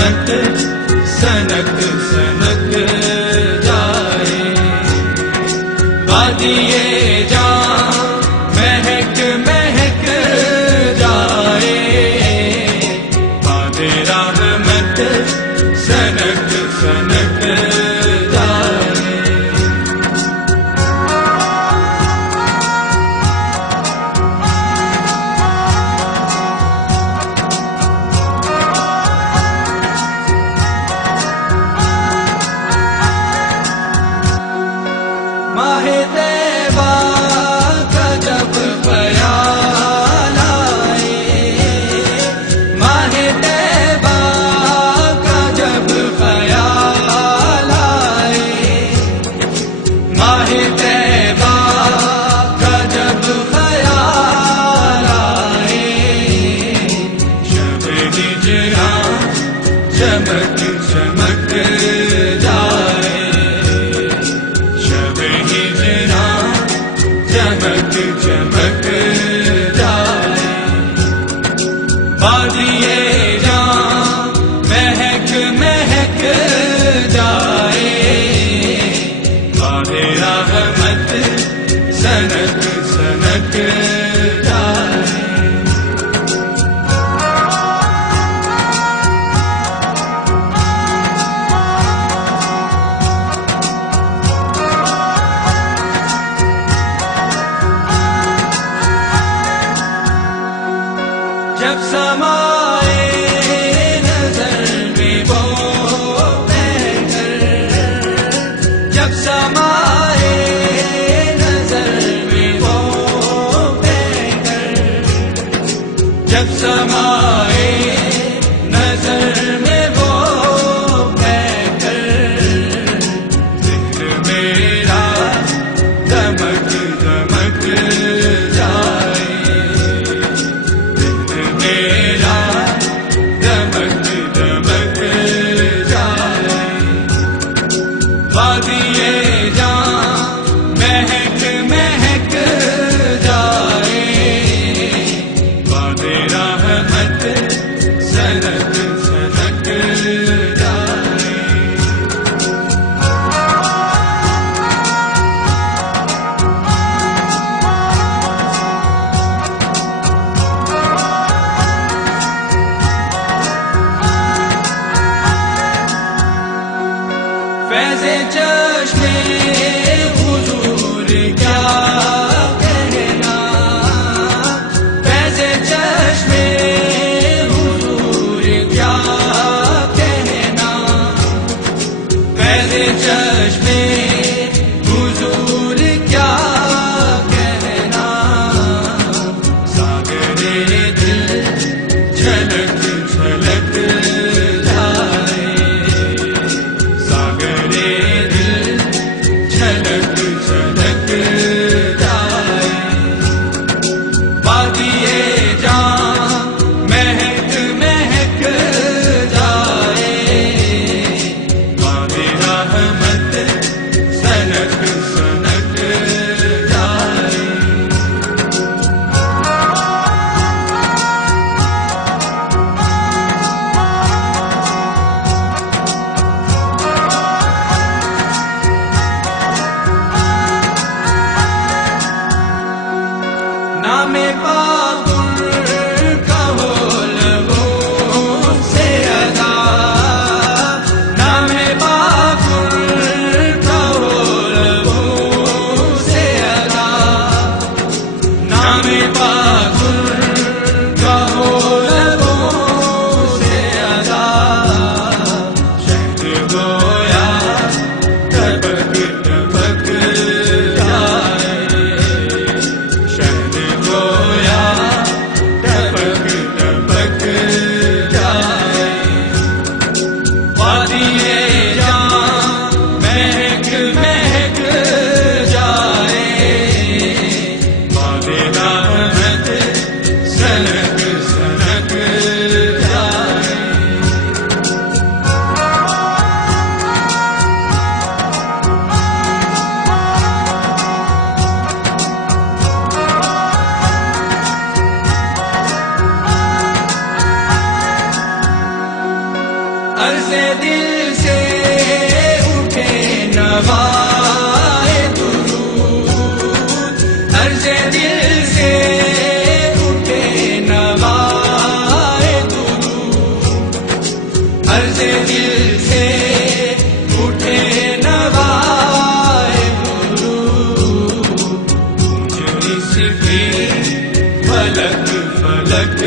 रहमत सनक सनक जाए। वादिये जान महक महक जाए, बादे रहमत सनक सनक जाए। माहे तैबा का जब ख्याल आए, माहे तैबा का जब ख्याल आए, माहे तैबा का जब ख्याल आए, शब हिजरा चमक चमक जाए, शब हिजरा चमक चमक जाए। वादिये जान महक महक जाए, वादे रहमत सनक सनक जाए। से दिल से उठे नवाए दुरूद, अर्ज़े दिल से उठे नवाए दुरूद, अर्ज़े दिल से उठे नवाए दुरूद। मुझ इसकी फलक फलक